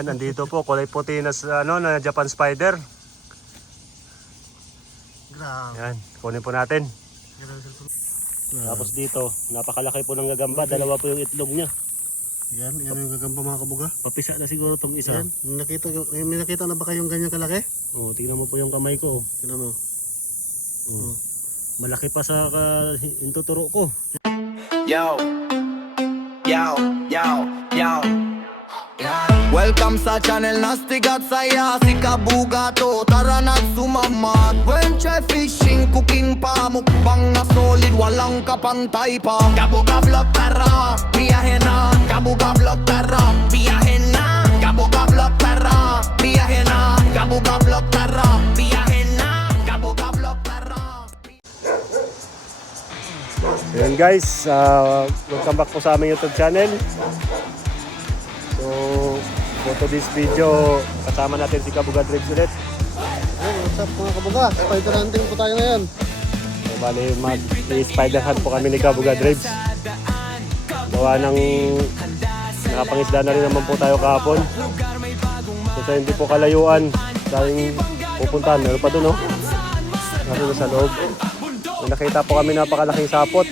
Nandito po, kulay puti na na Japan Spider. Grabe. Yan, kunin po natin. Tapos dito, napakalaki po ng gagamba. Dalawa po yung itlog niya. Yan yung gagamba mga kabuga. Papisa na siguro itong isa. Yan, may nakita na ba kayong ganyan kalaki? Oh, tingnan mo po yung kamay ko. Tingnan mo. Oh. Malaki pa sa intuturo ko. Yo, yo, yo, yo. Welcome sa channel Nasty Gat saya si Kabuga to. Tara na sumamat. When try fishing, cooking pa, mukbang na solid, walang kapantay pa. Kabuga vlog tara, biyahe na. Kabuga vlog tara, biyahe na. Kabuga vlog tara, biyahe na. Kabuga vlog tara, biyahe na. Kabuga vlog tara. Yan guys, welcome back po sa aming YouTube channel. So, for today's video, kasama natin si Kabuga Drives ulit. Hey, what's up mga kabuga? Spider hunting po tayo ngayon. So, bali mag-spider hunt po kami ni Kabuga Drives. Gawa ng nakapangisda na rin naman po tayo kahapon. So, hindi po kalayuan tayong pupuntahan. Meron pa dun, no? Naroon sa loob. May nakita po kami napakalaking sapot.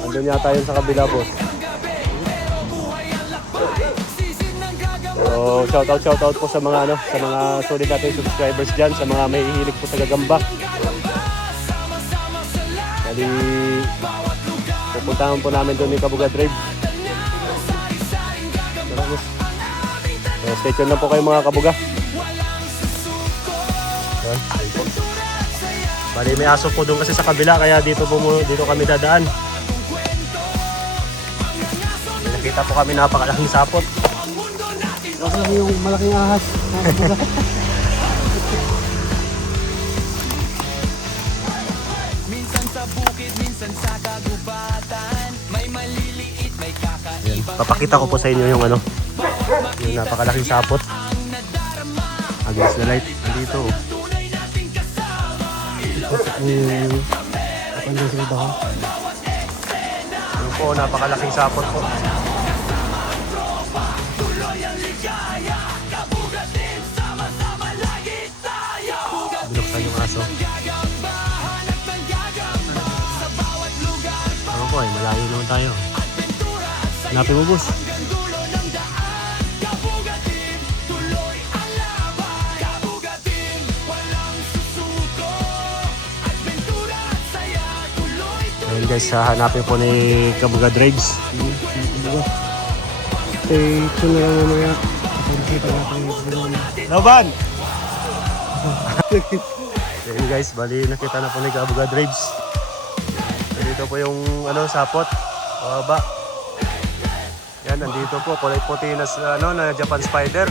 Andun yata yun sa kabila, boss. So, shoutout po sa mga sa mga solid nating subscribers diyan, sa mga may hilig po sa gagamba. Bali pupuntahan po namin doon ni Kabuga Drive. So, stay tuned lang po kayo mga Kabuga. Bali may aso po doon kasi sa kabila, kaya dito kami dadaan. Nakita po kami napakalaking sapot. Kasi lang yung malaking ahas mga kabuga. Minsan sa bukid, minsan sa kagubatan. May maliliit, may kakaiba. Papakita ko po sa inyo yung yung napakalaking sapot. Against the light. Andito. Kapanda sila ba? Yung po, napakalaking sapot po. Binuksan yung aso. Ano po malayo naman tayo. Hanapin mo, boss. Ayun guys, hanapin po ni Kabuga Drives. Stay tuned na lang mamaya. Kapag-kita natin yung Laban! Ayun guys, bali nakita na po ni Kabuga Drives. Dito po yung sapot. Baba. Yan, nandito po, kulay puti na na Japan Spider.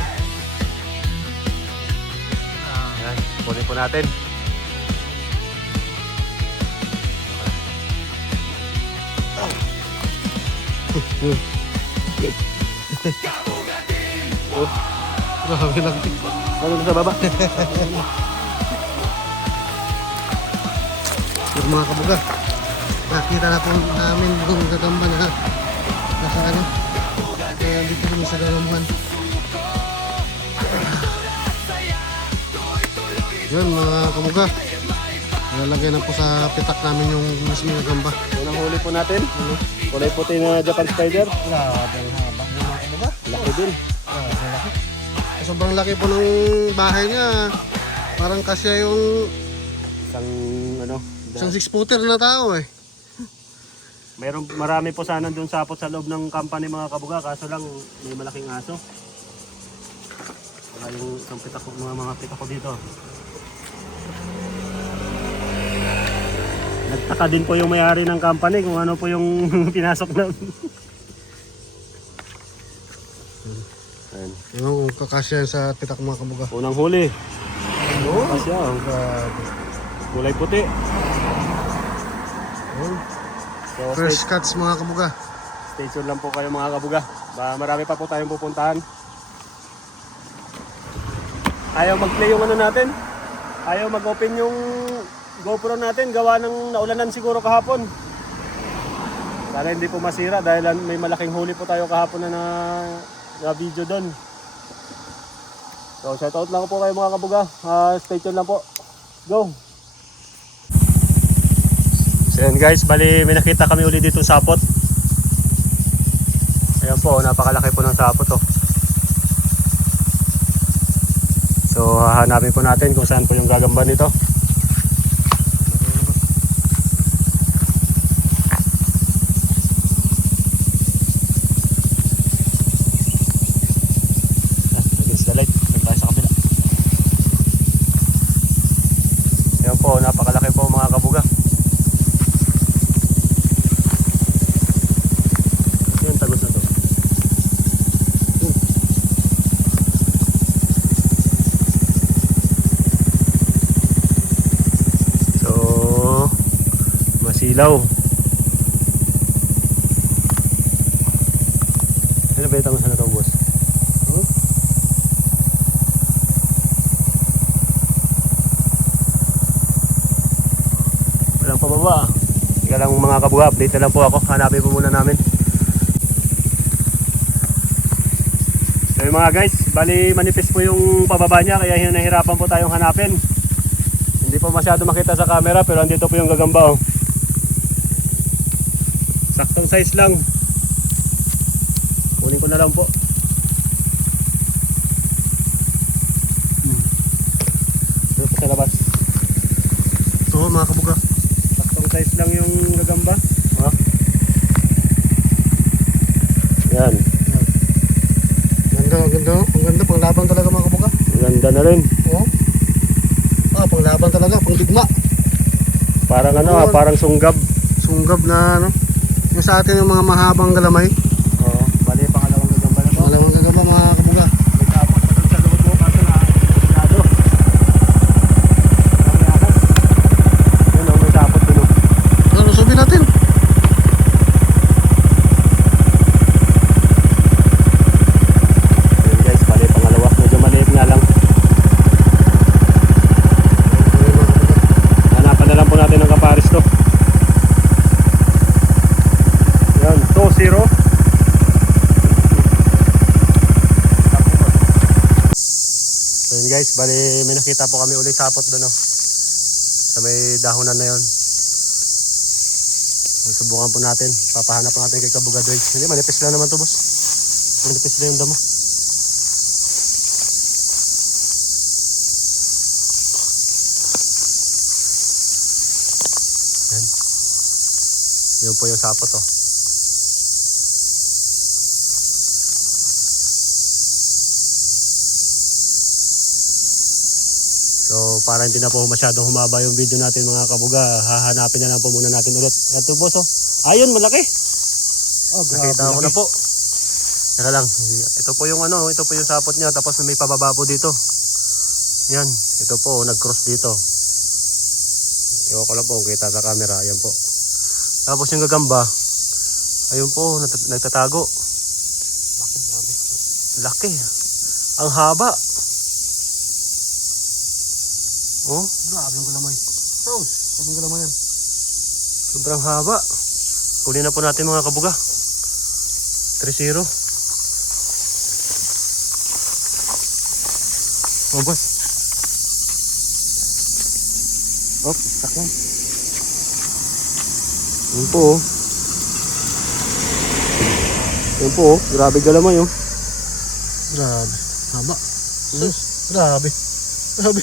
Yan, kunin po natin. Grabe lang. Ano sa baba? Yung mga kabuga, nakita na po namin yung gagamba na nasa kaya dito kami sa galamban. Yun mga kabuga, nilalagay na po sa pitak namin yung mismo gagamba. Unang huli po natin. Kulay puti na Japan Spider. Grabe ang haba ng mga kabuga. Laki din. Grabe laki. Sobrang laki po ng bahay niya. Parang kasya yung isang 6-footer na tao eh. Marami po sana doon sapot sa loob ng company mga Kabuga, kaso lang may malaking aso. Wala yung isang mga pitak ko dito. Nagtaka din po yung may-ari ng company kung ano po yung pinasok na. Ayan. Yung kakasya sa pitak mga kabuga. Unang huli. Kasya, kulay puti. So, First cuts mga kabuga. stay tuned lang po kayo mga Kabuga. Marami pa po tayong pupuntahan. Ayaw mag-play yung natin. Ayaw mag-open yung GoPro natin. Gawa ng naulanan siguro kahapon. Sana hindi po masira dahil may malaking huli po tayo kahapon na video doon. So shoutout lang po kayo mga kabuga. Stay tuned lang po. Go! So yun guys, bali may nakita kami uli dito sapot. Ayan po, napakalaki po ng sapot oh. So hahanapin po natin kung saan po yung gagamba nito. Against the light, doon tayo sa kabila. Ayan po, napakalaki po mga kabuga. Yan, tagos na to. So, masilaw. Ano ba yung tagos na to, boss? Walang pababa. Ika lang mga kabuga, update na lang po ako. Hanapin po muna namin. So yung mga guys, bali manipis po yung pababa niya kaya nahihirapan po tayong hanapin. Hindi po masyado makita sa camera pero andito po yung gagamba oh. Saktong size lang. Kunin ko na lang po. Dito po sa labas. Ito mga kabuga. Saktong size lang yung gagamba. Yan. Ganda, ang ganda. Ang ganda, panglaban talaga mga kabuga. Ganda na rin. Oo. Panglaban talaga, pangdigma. Parang ano parang sunggab. Sunggab na ano. Yung sa atin yung mga mahabang galamay. Oo, bali pangalawang gagamba na to. Pangalawang gagamba mga kabuga. May tapos pa doon sa loob mo kaso na masyado. May akas. Yun o, may tapos doon o. Ano, subi natin. Ayun guys, bali pangalawa. Medyo maliit nga lang. Ayun, mga kabuga. Hanapan na lang po natin ng kaparis to. Yan, 2-0. So yun guys, bali may nakita po kami ulit sapot doon oh. Sa may dahonan na yon. Subukan po natin, papahanap natin kay Kabuga Dre. Hindi, manipis lang naman to boss. Manipis lang yung damo. Yan. Yun po yung sapot oh. So para hindi na po masyadong humaba yung video natin mga kabuga, hahanapin na lang po muna natin ulit. Ito boss oh. Ayun, malaki. Oh, Nakita ko na po. Teka lang. Ito po yung ano, ito po yung sapot niya tapos may pababa po dito. Yan, ito po nag-cross dito. Ewan ko lang po kung kita sa camera, ayan po. Tapos yung gagamba, ayun po, nagtatago. Laki, grabe. Laki. Ang haba. Oh, Grabe yung galamay. Sos, grabe yung galamay yan. sobrang haba. Kunin na po natin mga kabuga. 3-0. Oh, boss. Oh, stuck yan. Yun po oh. Yun po oh. Grabe galamay oh. Grabe. Haba. Sos, grabe. Grabe.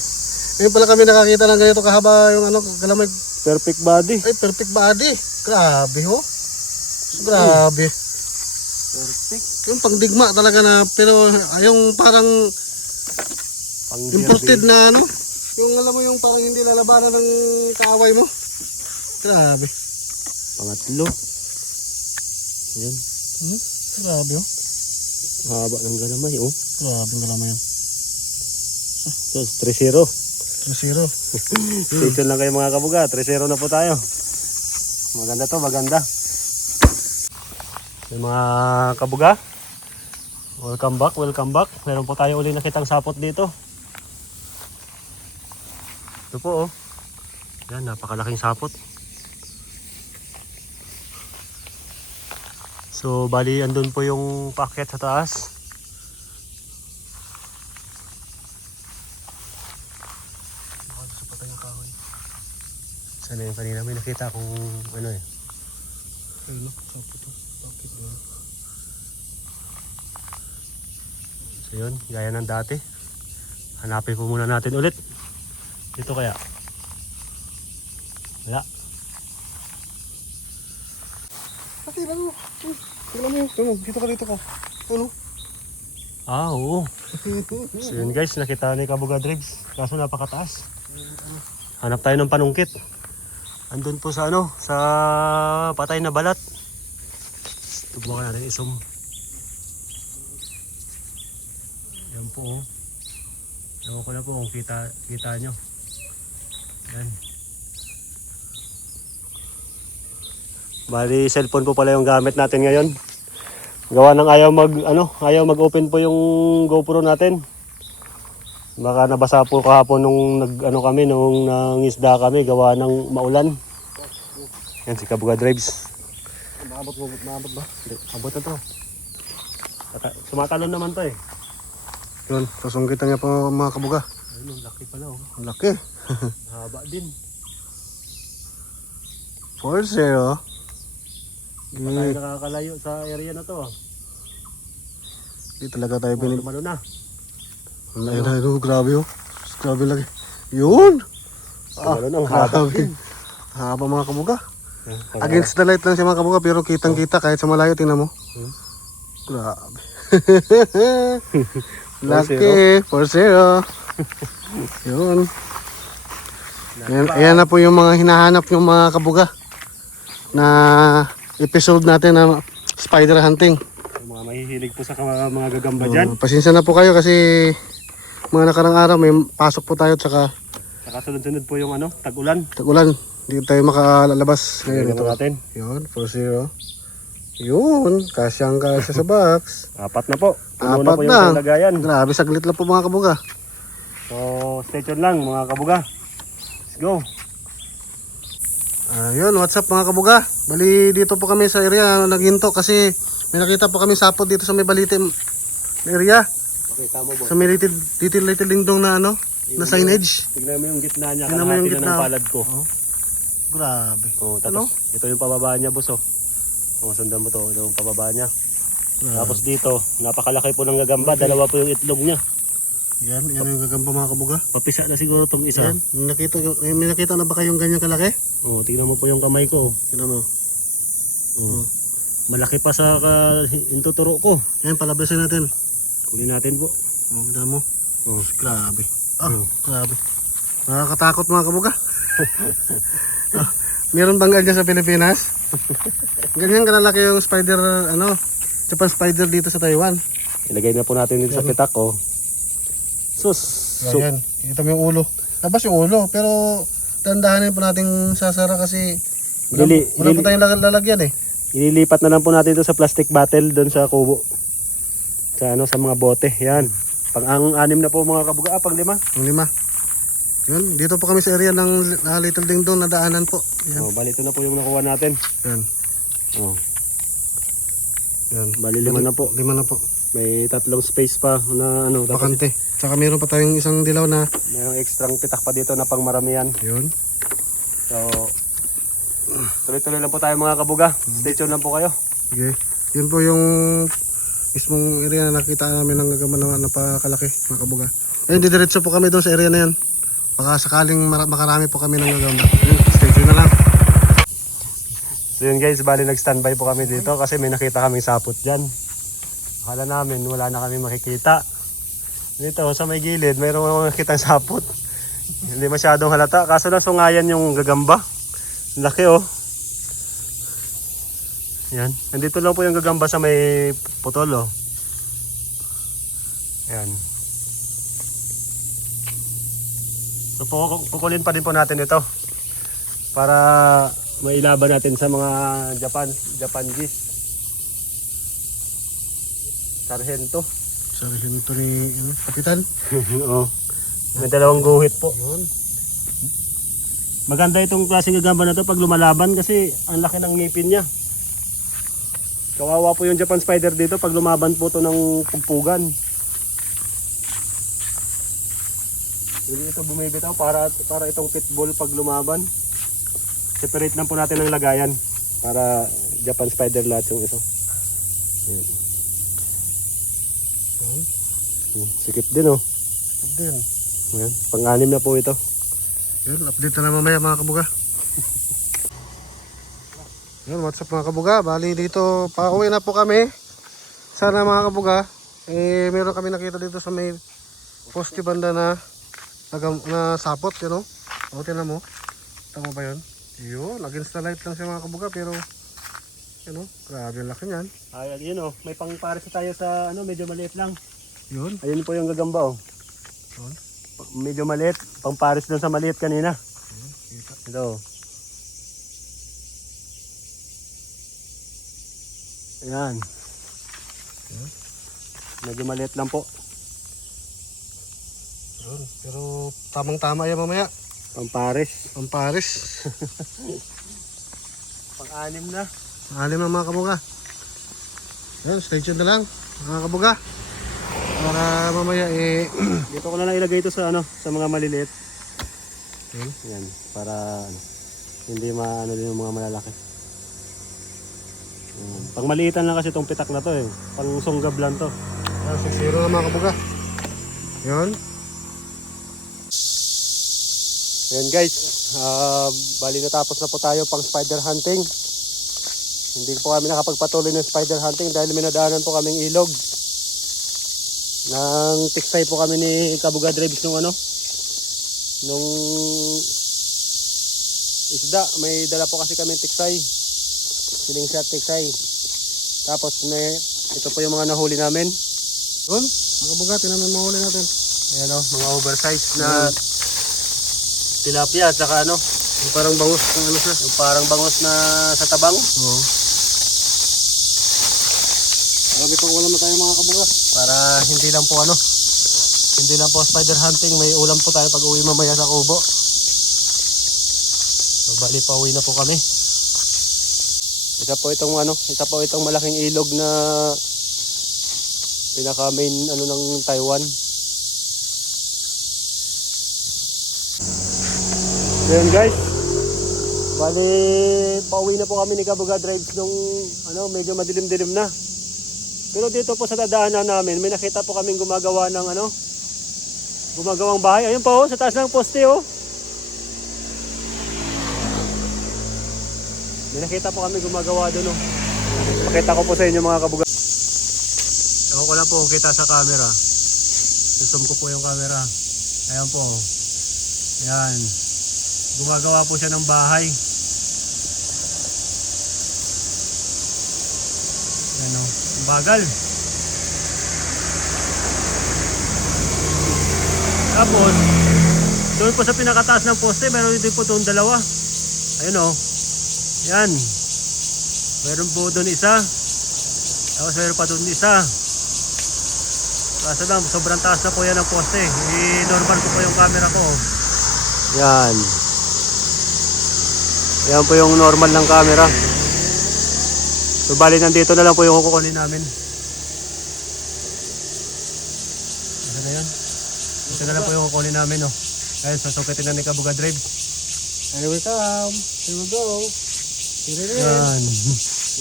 Ngayon pala kami nakakita ng ganito kahaba yung ano, galamay. Perfect body. Ay, perfect body. Grabe ho. Grabe. Perfect. Yung pangdigma talaga na, pero yung parang Pang imported na ano. Yung alam mo yung parang hindi lalabanan ng kaaway mo. Grabe. Pangatlo. Yan. Grabe ho. Haba ng galamay oh. Grabe yung galamay yan. So, 3-0. 3-0. Stay tuned lang kayo mga kabuga. 3-0 na po tayo. Maganda to, maganda. Yung mga kabuga, welcome back, welcome back. Meron po tayo uli nakitang sapot dito. Ito po oh. Yan, napakalaking sapot. So bali andun po yung paakyat sa taas. Sana yung kanina may nakita akong ano eh. Ayun, sapot to. Bakit yun? So yun, gaya ng dati. Hanapin po muna natin ulit. Dito kaya? Wala. Tingnan mo. Tingnan mo yun. Tingnan mo. Dito ka. Ano? Ah, oo. So yun guys, nakita ni Kabuga Drives. Kaso napakataas. Hanap tayo ng panungkit. Andun po sa ano, sa patay na balat. Tubukan natin isum. Yan po oh. Ewan ko na po kung kita nyo. Yan. Bali, cellphone po pala yung gamit natin ngayon. Gawa ng ayaw mag-open po yung GoPro natin. Baka nabasa po kahapon nung nung nangisda kami gawa ng maulan. Yan si Kabuga Drives. Maabot ba? Hindi, abot na to. Sumatalon naman to eh. Yun, susungkitan niya po mga kabuga. Ayun, ang laki pala oh. Ang laki. Haba din. 4-0. Hindi pa tayo nakakalayo sa area na to. Hindi talaga tayo pinili. Lumalo na. Ayun, grabe oh. Grabe lagi. Yun! Lumalo na, ang haba. Grabe. Haba mga kabuga. Against the light lang siya mga kabuga, pero kitang kita kahit sa malayo, tingnan mo. Grabe. Laki. 4-0. Yun. Ayan na po yung mga hinahanap yung mga kabuga na episode natin na spider hunting. Yung mga mahihilig po sa mga gagamba dyan. Pasensya na po kayo kasi mga nakarang araw may pasok po tayo tsaka Saka sunod-sunod po yung tag-ulan. tag-ulan. Hindi tayo makalalabas ngayon. Ito Ito. natin. Yun, 4-0. Yun, kasyang kasya sa box. Apat na po. Puno na Apat po yung na. lagayan. Grabe, saglit lang po mga kabuga. So, stay tuned lang mga kabuga. Let's go. Ayun, what's up mga kabuga? Bali dito po kami sa area naghinto kasi may nakita po kami sapot dito sa may Balitim area. Pakita mo Sa may little dingdong na na signage. Tignan mo yung gitna niya. Tignan mo yung Kalahati na gitna. ng palad ko. Grabe. Oh, tapos ito yung pababa niya, boss. Sundan mo to. Ito yung pababa niya. Tapos dito, napakalaki po ng gagamba. Dalawa po yung itlog niya. Yan yung gagamba mga kabuga. Papisa na siguro tong isa. Yan, may nakita na ba kayong ganyan kalaki? Oh, tignan mo po yung kamay ko. Tingnan mo. Oh. Malaki pa sa intuturo ko. Yan, palabasin natin. Kunin natin po. Tingnan mo. Oh. Grabe. Grabe. Nakakatakot mga kabuga. Meron bang ganyan sa Pilipinas? Ganyan kalalaki yung spider, Japan spider dito sa Taiwan. Ilagay na po natin dito sa pitak ko. Sus. Ayan, kita mo yung ulo. Labas yung ulo, pero dandahanin po nating sasara kasi wala po tayong lalagyan eh. Ililipat na lang po natin ito sa plastic bottle doon sa kubo. Sa sa mga bote. Yan. Pang-anim na po mga kabuga. Pang-5. Yung 5. Yun, dito po kami sa area ng Little Dingdong na daanan po. Yan. Oh, bali ito na po yung nakuha natin. Yan. Oh. Yan. Bali 5 na po. 5 na po. May 3 space pa na tapos Bakante. Tsaka meron pa tayong isang dilaw na. mayroong extra pitak pa dito na pangmaramihan. Yun. So, tuloy-tuloy lang po tayo mga kabuga. Stay tuned lang po kayo. Sige. Yun po yung mismong area na nakita namin ng gagamba na napakalaki, mga kabuga. Ayun, didiretso po kami doon sa area na yan. Baka sakaling makarami po kami ng gagamba. Ayun, stay tuned na lang. So yun guys, bali nag-standby po kami dito kasi may nakita kaming sapot dyan. Akala namin wala na kami makikita. Dito sa may gilid, mayroong nakitang sapot. Hindi masyadong halata, kaso lang sungayan yung gagamba. Laki oh. Yan, nandito lang po yung gagamba sa may putol oh. Yan. So kukulin pa din po natin ito para mailaban natin sa mga Japanese. Sargento. Sargento ni Kapitan. Oo. May 2 guhit po. Yun. Maganda itong klaseng gagamba na to pag lumalaban kasi ang laki ng ngipin niya. Kawawa po yung Japan spider dito pag lumaban po to ng pugpugan. Hindi ito bumibitaw para itong pitbull pag lumaban. Separate lang po natin ang lagayan para Japan spider lahat yung iso. Ayan. Sikip din oh. Sikip din. Ayan, pang-anim na po ito. Yun, update na mamaya mga kabuga. Yun, what's up mga kabuga? Bali dito, pauwi na po kami. Sana mga kabuga, meron kami nakita dito sa may poste banda na sapot, yun o. O, tinan mo. Tama ba yun? Yun, against the light lang siya mga kabuga, pero yun o, grabe ang laki niyan. Ay, yun oh, may pang-pares na tayo sa medyo maliit lang. Yun. Ayun po yung gagamba oh. Yun. Medyo maliit, pang-pares dun sa maliit kanina. Kita. Ito. Ayan. Medyo maliit lang po. Yun. Pero tamang-tama yan mamaya. Pang-pares. Pampares. Pang-anim na. Alim na mga kabuga. Yun, stay tuned na lang mga kabuga. Para mamaya Dito ko na lang ilagay ito sa sa mga maliliit. yun. Yan, para hindi maano din yung mga malalaki. Pang maliitan lang kasi itong pitak na to eh. Pang sunggab lang to. Yan, 6-0 na mga kabuga. Yun. Ayan guys, bali natapos na po tayo pang spider hunting. Hindi po kami nakapagpatuloy ng spider hunting dahil minadaanan po kaming ilog. Nang tiksay po kami ni Kabuga Drives nung nung isda. May dala po kasi kami tiksay. Siling shot tiksay. Tapos ito po yung mga nahuli namin. Yun, mga kabuga, tinan mo yung mahuli natin. Ayan o, mga oversized na tilapia at saka Yung parang bangus ng siya. yung parang bangos na sa tabang. Oo. Marami pang ulam na tayo mga kabuga. Para hindi lang po hindi lang po spider hunting, may ulam po tayo pag uwi mamaya sa kubo. So bali pa uwi na po kami. Isa po itong malaking ilog na pinaka main ng Taiwan. Ayan guys. Bali pauwi na po kami ni Kabuga Drives nung medyo madilim-dilim na. Pero dito po sa dadaanan namin, may nakita po kaming gumagawa ng gumagawang bahay. Ayun po, sa taas ng poste oh. May nakita po kami gumagawa doon oh. Pakita ko po sa inyo mga kabuga. Ewan ko lang po kung kita sa camera. Zoom ko po yung camera. Ayan po. Ayan. Gumagawa po siya ng bahay. Ayan oh. Bagal. Tapos, doon po sa pinakataas ng poste, meron din po doon dalawa. Ayun o. Yan. Meron po doon isa. Tapos meron pa doon isa. Kaso lang, sobrang taas na po yan ng poste. I-normal ko po yung camera ko. Yan. Yan po yung normal ng camera. So bali nandito na lang po yung kukunin namin. Ito na yan. Ito na lang po yung kukunin namin oh. Ayun, sasukitin na ni Kabuga Drive. Here we come. Here we go. Yan.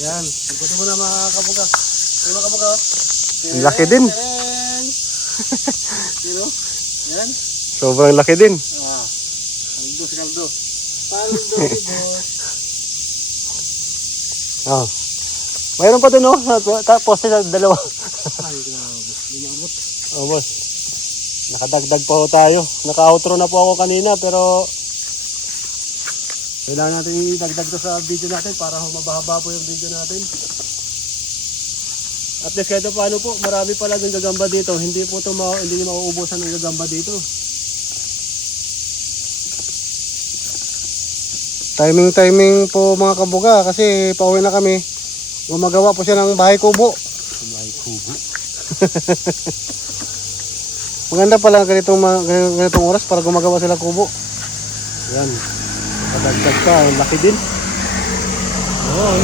Yan. Pagkutin mo na mga kabuga. Sige mga kabuga. Ang laki din. Sino? Yan. Sobrang laki din. Kaldo si kaldo. Kaldo si boss. Oh. Mayroon pa doon oh. Tapos sa dalawa. Ay, grabe. Lumabot. Oh boss. Nakadagdag pa ho tayo. Naka-outro na po ako kanina pero kailangan natin idagdag to sa video natin para mabahaba po yung video natin. At least kahit paano po, marami pala ng gagamba dito. Hindi po ito hindi mauubusan ng gagamba dito. Timing po mga kabuga kasi pauwi na kami. Gumagawa po siya ng bahay kubo. Bahay kubo. Maganda pala ganitong oras para gumagawa sila kubo. Yan. Nakadagdag ka. Ang laki din. Oh.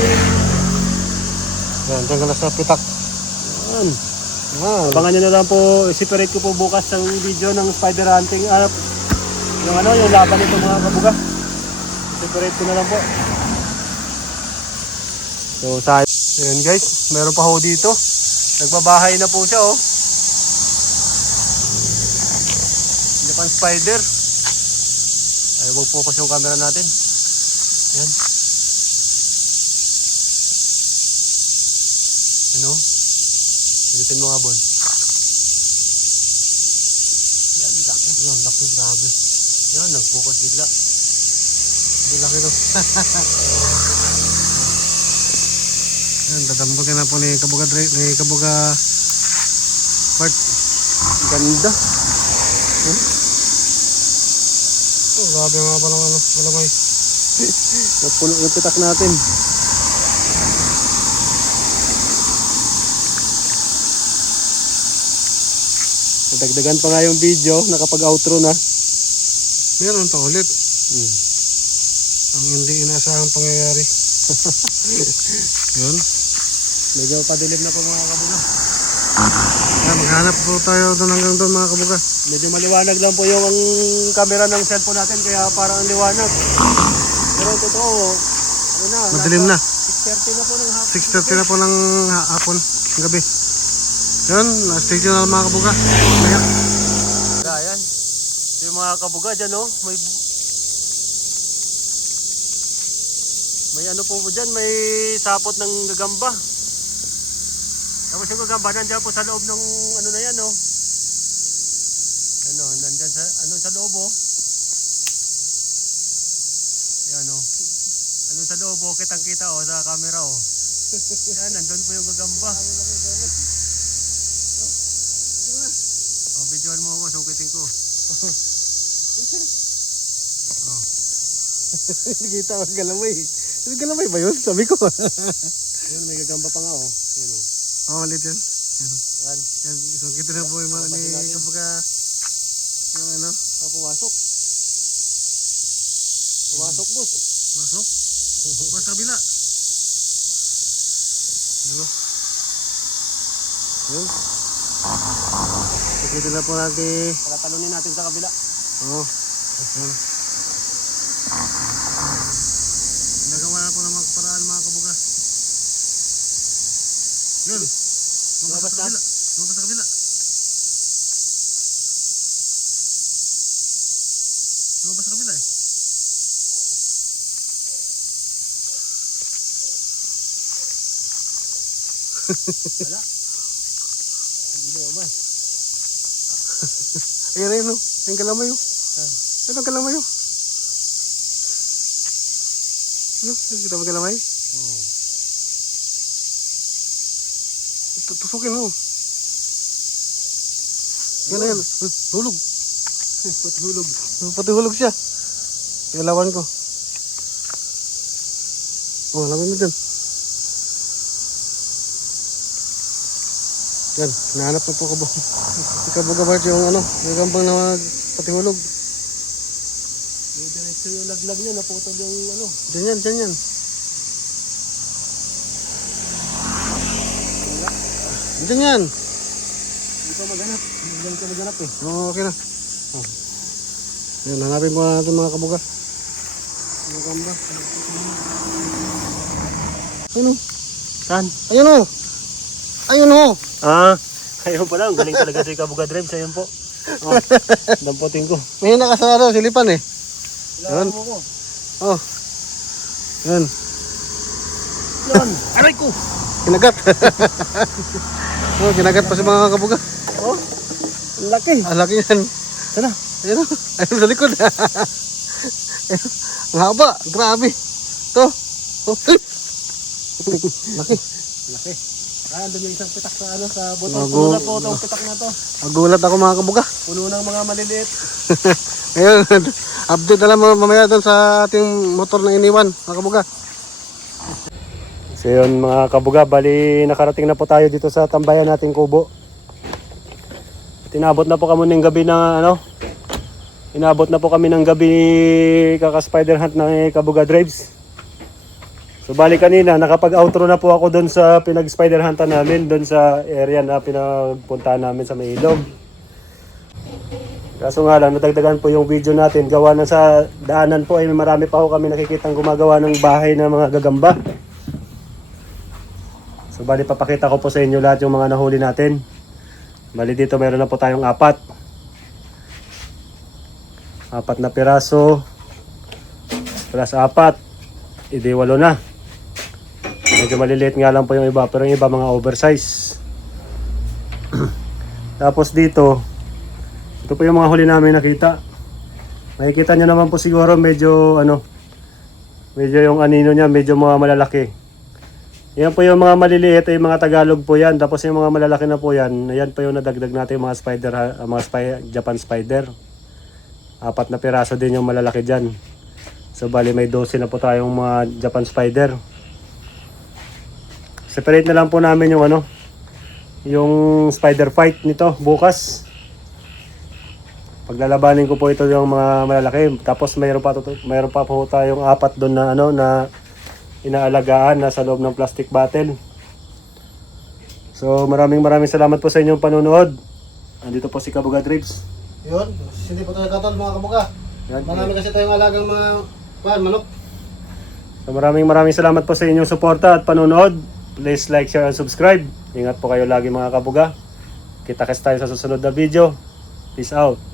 Yan, dyan ka na sa pitak. Yan. Yan. Abangan nyo na lang po, separate ko po bukas ang video ng spider hunting. Yung yung laban nito mga kabuga. Separate ko na lang po. So, ayan guys, meron pa ho dito. Nagbabahay na po siya oh. Hindi pa spider. Ayaw mag-focus yung camera natin. Yan. Yan oh. Ilitin mo nga, Bon. Yan, laki. Yan, laki, grabe. Yan, nag-focus bigla. Ang laki no. Yan, dadambutin na po ni Kabuga Bart. Ganda. Oh, grabe nga pa ng malamay. Napuno yung pitak natin. Nadagdagan pa nga yung video, nakapag-outro na. Meron pa ulit. Hmm. Ang hindi inaasahang pangyayari. Yun. Medyo padilim na po mga kabuga. Yan, maghanap po tayo doon hanggang doon mga Kabuga. Medyo maliwanag lang po yung ang camera ng cellphone natin kaya parang ang liwanag. Pero totoo, ano na, Madilim na. 6:30 na po ng hapon. 6:30 na po ng hapon, gabi. Yun, stay tuned na mga Kabuga. Kaya, Ayan. Yung mga kabuga dyan oh, may ano po dyan, may sapot ng gagamba. Tapos yung gagamba nandyan po sa loob ng ano na yan oh. Ano, nandyan sa loob oh. Yan oh. Ano sa loob oh, kitang kita oh sa camera oh. Yan, nandun po yung gagamba. Oh, videoan mo ako, sungkitin ko. Oh. nakita ko galamay. Galamay ba yun? Sabi ko. Yun, may gagamba pa nga oh. Yan oh. Oh, ulit yan. Yan. Yan, so kita na po yung mga ni Kabuga. Yung ano, Oh, pumasok. Pumasok, boss. masok. Mas kabila. Ano? Yun. So kita na po natin. Para talunin natin sa kabila. Oo. Yun. Nagawa na po ng mga paraan mga Kabuga. Yun. Lumabas sa kabila. Lumabas sa kabila. Lumabas sa kabila eh. Wala. Hindi lumabas. Ayun na yun no. Ayun kalamay oh. Ayun ang kalamay oh. Ano? Kita mo kalamay? Oh. Tusukin mo. Yan na yan. Hulog. Patulog. Pati hulog siya. Ilawan ko. Oh, lamin mo dyan. Yan, nahanap na po Kabuga Bart yung ano, yung gambang na pati hulog. May diretso yung laglag niya, naputol yung ano. Dyan yan, dyan yan. Dyan yan. Hindi pa maghanap. Hindi ka maghanap eh. Oo, okay na. Oh. Yan, hanapin mo natin mga Kabuga. Yung gamba. Ayun o. Saan? Ayun o. Ayun o. Ah, ayun pala. Ang galing talaga si Kabuga Drives. Ayun po. Oh, damputin ko. May nakasarado, silipan eh. Yun. Mo ko. Oh. Yan. Yan. Aray ko. Kinagat. Oh, kinagat pa si mga Kabuga. Oh, ang laki. Ang laki yan. Sana. Ayun o. Ayun sa likod. Ayun. Ang haba. Grabe. Ito. Oh. Laki. Laki. Ah, andun yung isang pitak sa ano, sa butong. Mago. Puno na po itong pitak na to. Magulat ako mga Kabuga. Puno ng mga maliliit. Ngayon, update na lang mamaya doon sa ating motor na iniwan, mga Kabuga. So yun mga kabuga, bali nakarating na po tayo dito sa tambayan nating kubo. Tinabot na po kami ng gabi na ano. Inabot na po kami ng gabi kaka-spider hunt ng Kabuga Drives. So bali kanina, nakapag-outro na po ako doon sa pinag-spider huntan namin, doon sa area na pinagpuntahan namin sa Mailog. Kaso nga lang, natagdagan po yung video natin. Gawa na sa daanan po ay marami pa ho kami nakikitang gumagawa ng bahay ng mga gagamba. So bali, papakita ko po sa inyo lahat yung mga nahuli natin. Bali dito meron na po tayong 4 na piraso. Plus 4, edi 8 na. Medyo maliliit nga lang po yung iba, pero yung iba mga oversize. Tapos dito, ito po yung mga huli namin nakita. Makikita nyo naman po siguro medyo medyo yung anino niya, medyo mga malalaki. Yan po yung mga maliliit ay mga Tagalog po yan. Tapos yung mga malalaki na po yan, ayan po yung nadagdag natin yung mga Japan spider. 4 na piraso din yung malalaki dyan. So bali may 12 na po tayong mga Japan spider. Separate na lang po namin yung yung spider fight nito bukas. Paglalabanin ko po ito yung mga malalaki. Tapos mayroon pa po tayong 4 doon na na inaalagaan na sa loob ng plastic bottle. So maraming salamat po sa inyong panunood. Andito po si Kabuga Drips. Yun, hindi po tayo katol mga kabuga. Yan. Marami kasi tayong alagang mga manok. So maraming salamat po sa inyong suporta at panunood. Please like, share, and subscribe. Ingat po kayo lagi mga kabuga. Kita-kits tayo sa susunod na video. Peace out.